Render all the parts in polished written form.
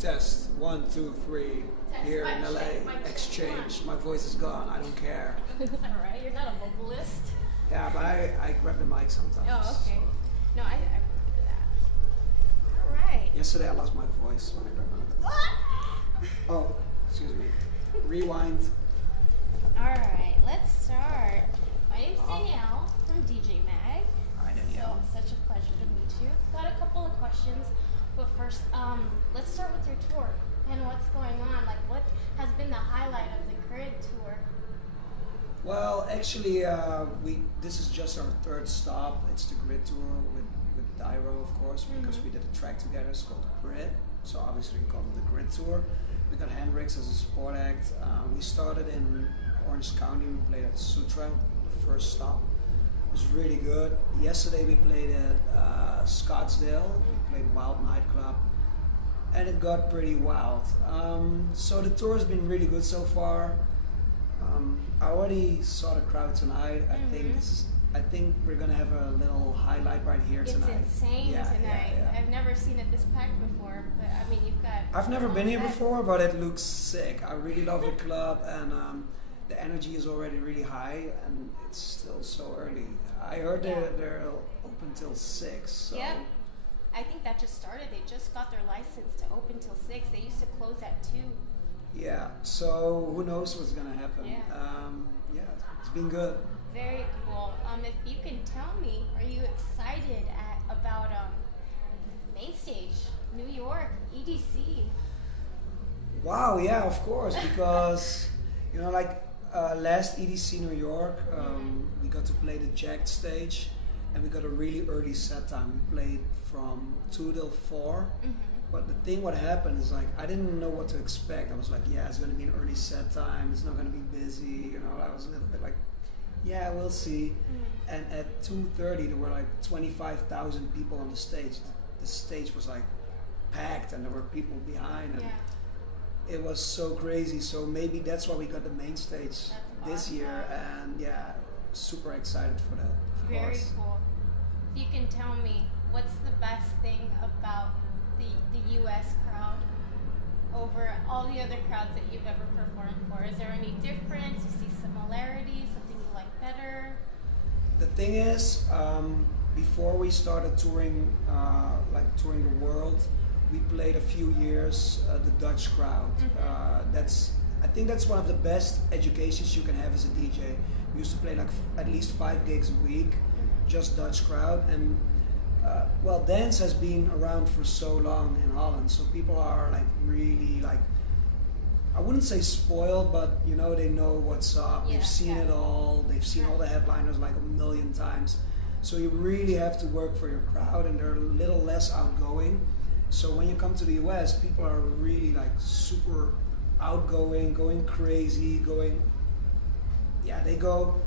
Test 1, 2, 3. Test, Here in LA. Exchange. My voice is gone. I don't care. Alright, you're not a vocalist. Yeah, but I grab the mic sometimes. Oh, okay. No, I remember that. Alright. Yesterday I lost my voice when I grabbed my mic. Oh, excuse me. Rewind. Alright, let's start. My name's Danielle from DJ Mag. Hi, Danielle. So, such a pleasure to meet you. Got a couple of questions, but first, let's start with your tour and what's going on. Like, what has been the highlight of the Grid tour? Well, actually, this is just our third stop. It's the Grid tour with Dyro, of course, because we did a track together. It's called Grid, so obviously we call it the Grid tour. We got Hendrix as a support act. We started in Orange County. We played at Sutra, the first stop. It was really good. Yesterday we played at Scottsdale. We played Wild Nightclub, and it got pretty wild. So the tour has been really good so far. I already saw the crowd tonight. I think we're gonna have a little highlight right here tonight. It's insane tonight. Yeah. I've never seen it this packed before, but I mean, you've got. I've never been here before, but it looks sick. I really love the club, and the energy is already really high, and it's still so early. I heard they're open till 6. So. Yeah. I think that just started. They just got their license to open till 6. They used to close at 2. Yeah, so who knows what's gonna happen. Yeah. It's been good. Very cool. If you can tell me, are you excited about Mainstage, New York, EDC? Wow, yeah, of course, because last EDC New York, we got to play the jacked stage, and we got a really early set time. We played from 2 till 4. But the thing what happened is I didn't know what to expect. I was like, yeah, it's gonna be an early set time. It's not gonna be busy. I was a little bit like, yeah, we'll see. And at 2:30, there were like 25,000 people on the stage. The stage was like packed, and there were people behind. And it was so crazy. So maybe that's why we got the main stage this year. And yeah, super excited for that. Very cool. If you can tell me, what's the best thing about the U.S. crowd over all the other crowds that you've ever performed for? Is there any difference? You see similarities? Something you like better? The thing is, before we started touring, touring the world, we played a few years the Dutch crowd. I think that's one of the best educations you can have as a DJ. We used to play like at least 5 gigs a week, just Dutch crowd, and dance has been around for so long in Holland, so people are like really like, I wouldn't say spoiled, but they know what's up. They've seen it all. They've seen all the headliners like a million times. So you really have to work for your crowd, and they're a little less outgoing. So when you come to the US, people are really like super outgoing, going crazy, they go,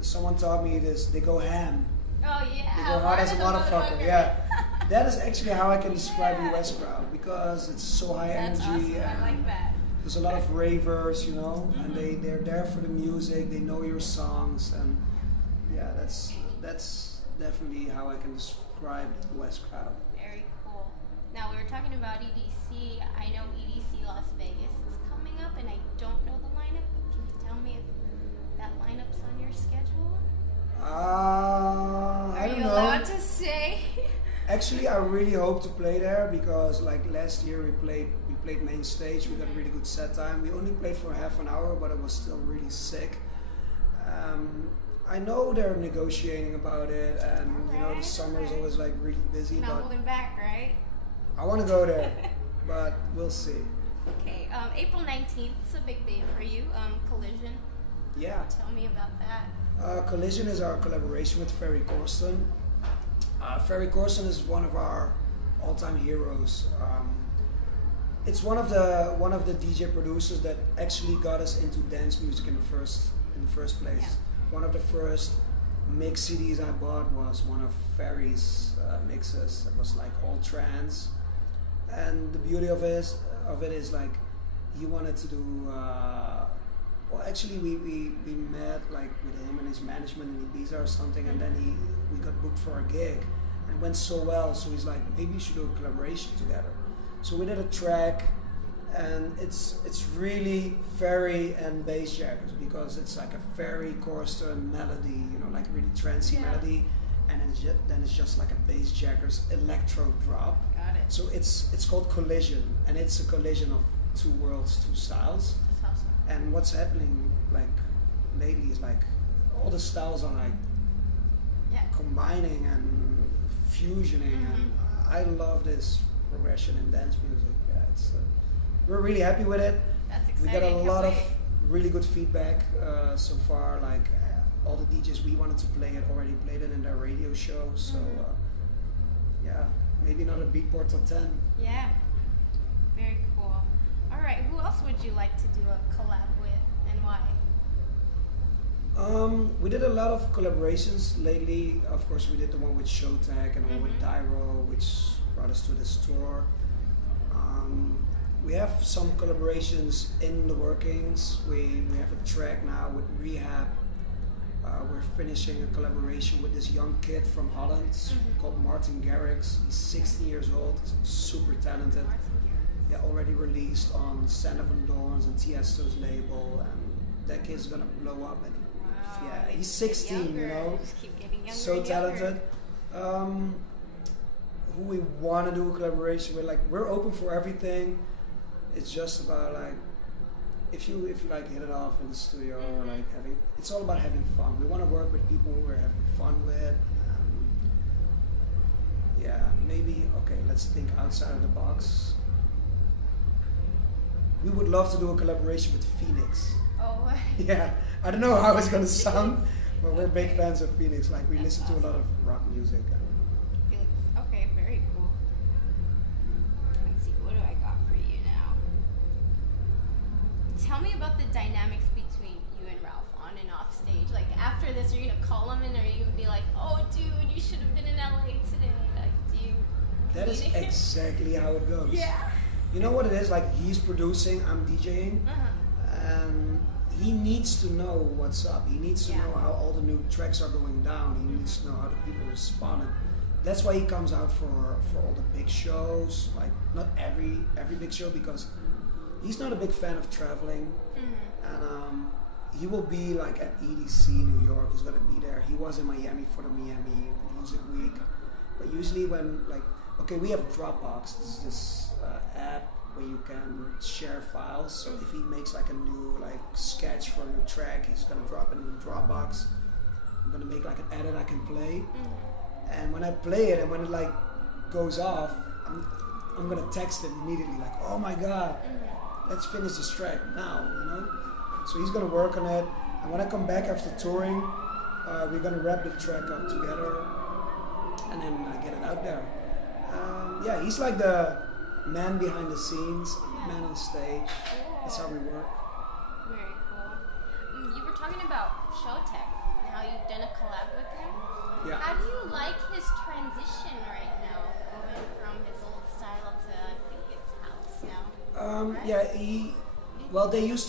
someone taught me this, they go ham. Oh yeah. They go hard as a motherfucker. Yeah. That is actually how I can describe the US crowd, because it's so high energy. Awesome. I like that. There's a lot of ravers, and they're there for the music. They know your songs, and yeah, that's definitely how I can describe the US crowd. Very cool. Now we were talking about EDC. I know EDC Las Vegas is coming up, and I don't know the lineup. But can you tell me if that lineup's on your schedule? I don't know. Are you allowed to say? Actually, I really hope to play there, because like last year we played main stage. We got a really good set time. We only played for half an hour, but it was still really sick. I know they're negotiating about it, and the summer is always like really busy. Not holding back, right? I want to go there, but we'll see. Okay, April 19th is a big day for you. Collision. Yeah. Tell me about that. Collision is our collaboration with Ferry Corsten. Ferry Corsten is one of our all-time heroes. It's one of the DJ producers that actually got us into dance music in the first place. Yeah. One of the first mix CDs I bought was one of Ferry's mixes. It was like all trance, and the beauty of it is like he wanted to do. Well, actually, we met like with him and his management in Ibiza or something, and then we got booked for a gig, and it went so well. So he's like, maybe you should do a collaboration together. So we did a track and it's really Ferry and Bassjackers because it's like a Ferry chorister and melody, you know, like really trancey melody, and then it's just like a Bassjackers electro drop. Got it. So it's called Collision, and it's a collision of two worlds, two styles. That's awesome. And what's happening like lately is like all the styles are like combining and fusioning, and I love this progression in dance music. Yeah, it's we're really happy with it. That's exciting. We got a lot of really good feedback so far. Like all the DJs we wanted to play it already played it in their radio show. So yeah, maybe another Beatport top 10. Yeah, very cool. All right, who else would you like to do a collab with, and why? We did a lot of collaborations lately. Of course, we did the one with Showtech and one with Dyro, which brought us to this tour. We have some collaborations in the workings. We have a track now with Rehab. We're finishing a collaboration with this young kid from Holland called Martin Garrix. He's 16 years old, super talented. Yeah, already released on Santa Van Dorn's and Tiesto's label, and that kid's gonna blow up. And yeah, he's 16, you know, just keep getting younger, so talented. Who we want to do a collaboration with, like, we're open for everything. It's just about like if you like hit it off in the studio or like having, it's all about having fun. We want to work with people who we're having fun with. Yeah, maybe let's think outside of the box. We would love to do a collaboration with Phoenix. Oh. Yeah, I don't know how it's gonna sound, but we're big fans of Phoenix. Like, we listen to a lot of rock music. Okay, very cool. Let's see, what do I got for you now? Tell me about the dynamics between you and Ralph on and off stage. Like, after this, are you gonna call him in, or are you gonna be like, "Oh, dude, you should have been in LA today"? Like, do you? That is exactly how it goes. Yeah. You know what it is? Like, he's producing, I'm DJing, and he needs to know what's up. He needs to know how all the new tracks are going down. He needs to know how the people respond. That's why he comes out for all the big shows. Like, not every big show, because he's not a big fan of traveling. And he will be like at EDC New York. He's gonna be there. He was in Miami for the Miami Music Week. But usually when, like, we have Dropbox. This is this app where you can share files. So if he makes like a new like sketch for a new track, he's gonna drop it in Dropbox. I'm gonna make like an edit I can play. And when I play it and when it like goes off, I'm gonna text him immediately like, "Oh my God, let's finish this track now," you know? So he's gonna work on it. And when I come back after touring, we're gonna wrap the track up together and then get it out there. Yeah, he's like the man behind the scenes, man on stage. That's how we work. Very cool. You were talking about Showtech and how you've done a collab with him. Yeah. How do you like his transition right now, going from his old style to, I think it's house now? Right? Yeah, they used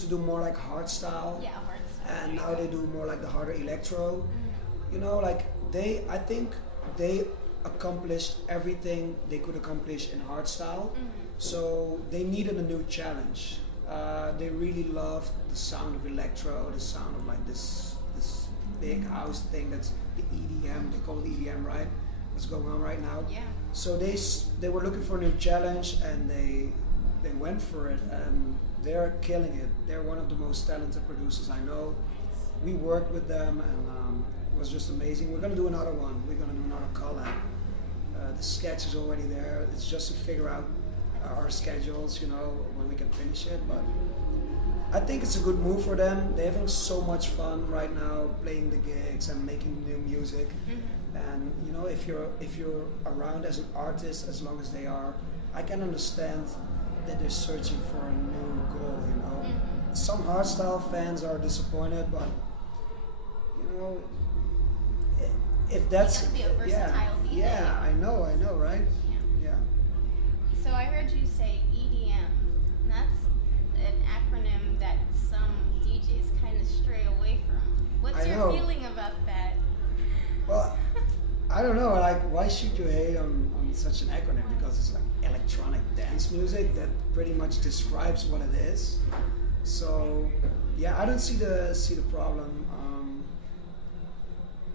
to do more like hard style. Yeah, hard style. And now they do more like the harder electro. You know, like I think they accomplished everything they could accomplish in hardstyle, so they needed a new challenge. They really loved the sound of electro, the sound of like this big house thing that's the EDM. They call it EDM, right? What's going on right now? Yeah. So they were looking for a new challenge, and they went for it, and they're killing it. They're one of the most talented producers I know. We worked with them, and it was just amazing. We're gonna do another one. We're gonna do another collab. The sketch is already there. It's just to figure out our schedules, you know, when we can finish it. But I think it's a good move for them. They're having so much fun right now, playing the gigs and making new music. And you know, if you're around as an artist as long as they are, I can understand that they're searching for a new goal. You know, some hardstyle fans are disappointed, but you know, if that's be a versatile DJ. Yeah, I know, right? Yeah. So I heard you say EDM. And that's an acronym that some DJs kind of stray away from. What's your feeling about that? Well, I don't know. Like, why should you hate on such an acronym because it's like electronic dance music that pretty much describes what it is. So yeah, I don't see the problem.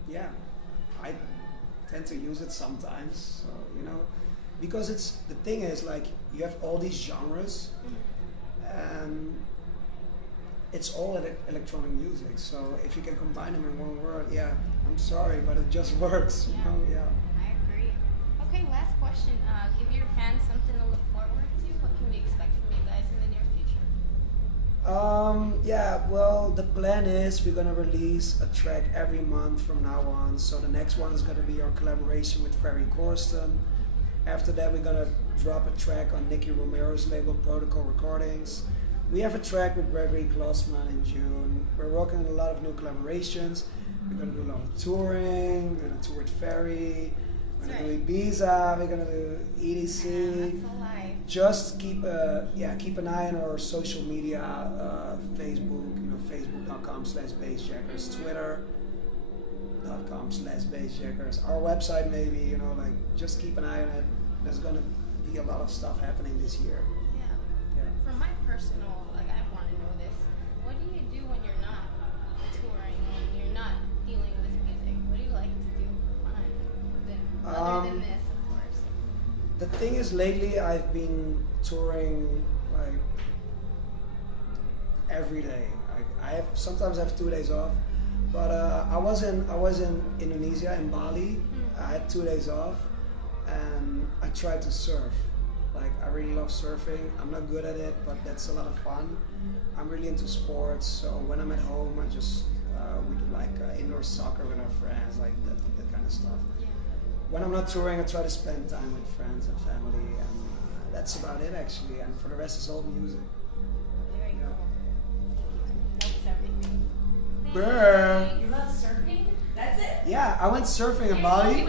Yeah, I tend to use it sometimes. So you know, because it's the thing is like you have all these genres, and it's all electronic music. So if you can combine them in one word, yeah, I'm sorry, but it just works. You know? Yeah. I agree. Okay, last question. Give your fans something to look forward to. What can we expect from you guys in the near future? Yeah, well, the plan is we're gonna release a track every month from now on. So the next one is gonna be our collaboration with Ferry Corsten. After that, we're gonna drop a track on Nicky Romero's label Protocol Recordings. We have a track with Gregory Klossman in June. We're working on a lot of new collaborations. We're gonna do a lot of touring. We're gonna tour with Ferry. We're gonna do Ibiza. We're gonna do EDC. That's a lie. Just keep an eye on our social media, Facebook, facebook.com/Bassjackers, Twitter.com/Bassjackers, our website maybe, like just keep an eye on it. There's gonna be a lot of stuff happening this year. Yeah. From my personal, I want to know this. What do you do when you're not touring, when you're not dealing with music? What do you like to do for fun? Other than this, of course. The thing is, lately I've been touring like every day. I sometimes have 2 days off, but I was in Indonesia, in Bali. I had 2 days off, and I tried to surf. Like, I really love surfing. I'm not good at it, but that's a lot of fun. I'm really into sports, so when I'm at home, we do like indoor soccer with our friends, like that kind of stuff. Yeah. When I'm not touring, I try to spend time with friends and family, and that's about it actually. And for the rest, it's all music. Very cool. That was everything. Brr. You love surfing? That's it? Yeah, I went surfing in Bali.